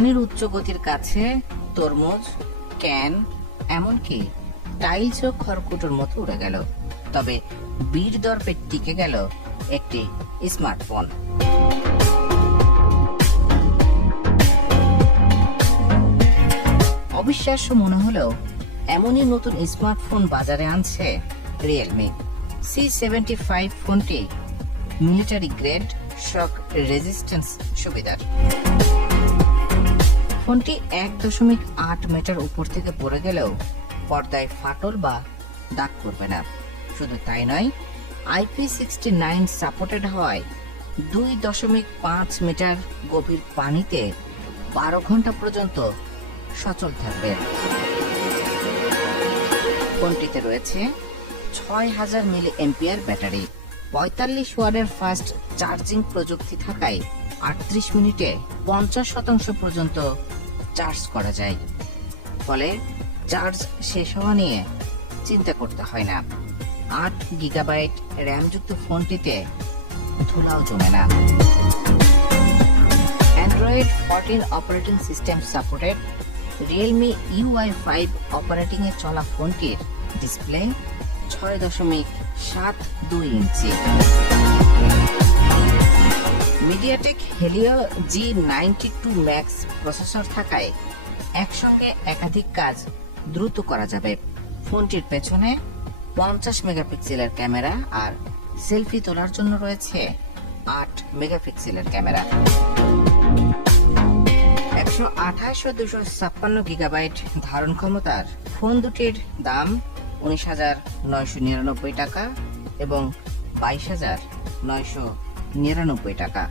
পানির উচ্চ গতির কাছে তরমুজ, ক্যান, এমনকি টাইলসও খড়কুটোর মতো উড়ে গেল। তবে বীর দর্পে টিকে গেল একটি স্মার্টফোন। অবিশ্বাস্য মনে হলেও এমনই নতুন স্মার্টফোন বাজারে আনছে রিয়েলমি। C75 ফোনটি মিলিটারি গ্রেড শক রেজিস্ট্যান্স সুবিধার। ফোনটি 1.8 মিটার উপর থেকে পড়ে গেলেও পর্দায় ফাটল বা দাগ করবে না। শুধু তাই নয়, IP69 সাপোর্টেড হওয়ায় 2.5 মিটার গভীর পানিতে 12 ঘন্টা পর্যন্ত সচল থাকবে। ফোনটিতে রয়েছে 6000 মিলি এম্পিয়ার ব্যাটারি, 45 ওয়াটের ফাস্ট চার্জিং প্রযুক্তি থাকায় 38 মিনিটে 50% পর্যন্ত চার্জ করা যায়। ফলে চার্জ শেষ হওয়া নিয়ে চিন্তা করতে হয় না। 8 গিগাবাইট র্যামযুক্ত ফোনটিতে ধুলাও জমে না। Android 14 operating system supported Realme UI5 operating এ চলা ফোনটির display 6.72 inch. MediaTek Helio G92 Max processor থাকায় একসঙ্গে একাধিক কাজ দ্রুত করা যাবে। ফোনটির পেছনে 50 মেগাপিক্সেলের ক্যামেরা আর সেলফি তোলার জন্য রয়েছে 8 মেগাপিক্সেলের ক্যামেরা। 128 ও 256 গিগাবাইট ধারণ ক্ষমতার ফোন দুটির দাম 19,999 টাকা এবং 22,999 টাকা।